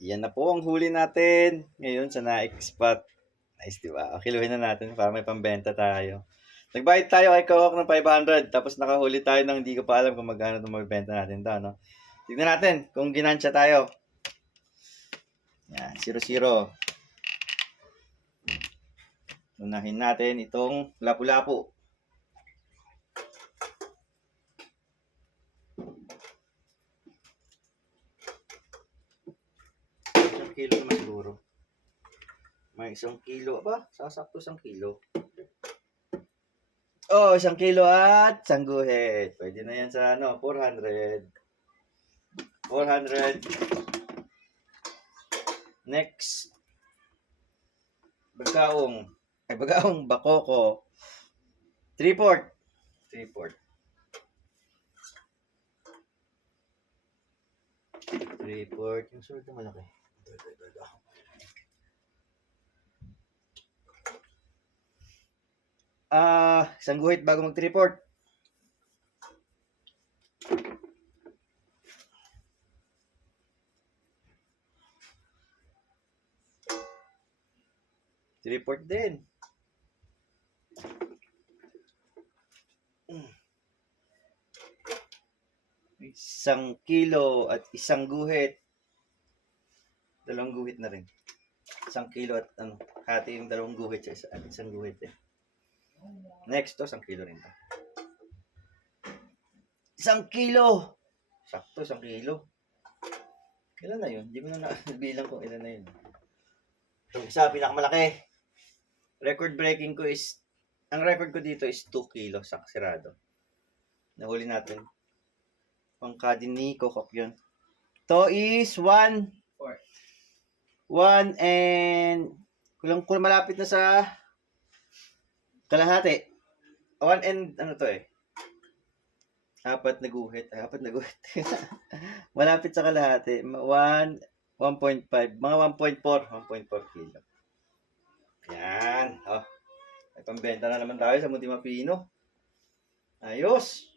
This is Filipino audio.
Yan na po ang huli natin ngayon sa Naik Spot. Nice, di ba? Kiluhin na natin para may pambenta tayo. Nagbayad tayo kay Kawak ng 500 tapos nakahuli tayo ng hindi ko pa alam kung magkano itong magbenta natin ito. No? Tignan natin kung ginansya tayo. Yan, 0-0. Unahin natin itong lapu-lapu. Isang kilo naman siguro. May 1 kilo. Aba, sasakto 1 kilo. Oh, 1 kilo at 1 guhit. Pwede na yan sa 400. 400. Next. Bagaong bakoko. 3/4. 3/4. 3/4. Yung sunod na malaki. Ito. Isang guhit bago mag 3/4. Report din. Isang kilo at isang guhit. 2 guhit na rin. 1 kilo at hati yung 2 guhit sa isang guhit eh. Next to, 1 kilo rin to. 1 kilo! Sakto, 1 kilo. Ilan na yun? Hindi mo na nabilang kung ilan na yun. Itong isa, pinakamalaki. Record breaking ko is, ang record ko dito is 2 kilo saksirado. Nahuli natin. Pangkadin ni Kokok yun. To is 1 and kulang malapit na sa kalahati. 1 and ano to eh. 4 na guhit. Malapit sa kalahati. 1.5. Mga 1.4 kilo. Yan. Oh. May pambenta na naman tayo sa Munti Mapino. Ayos.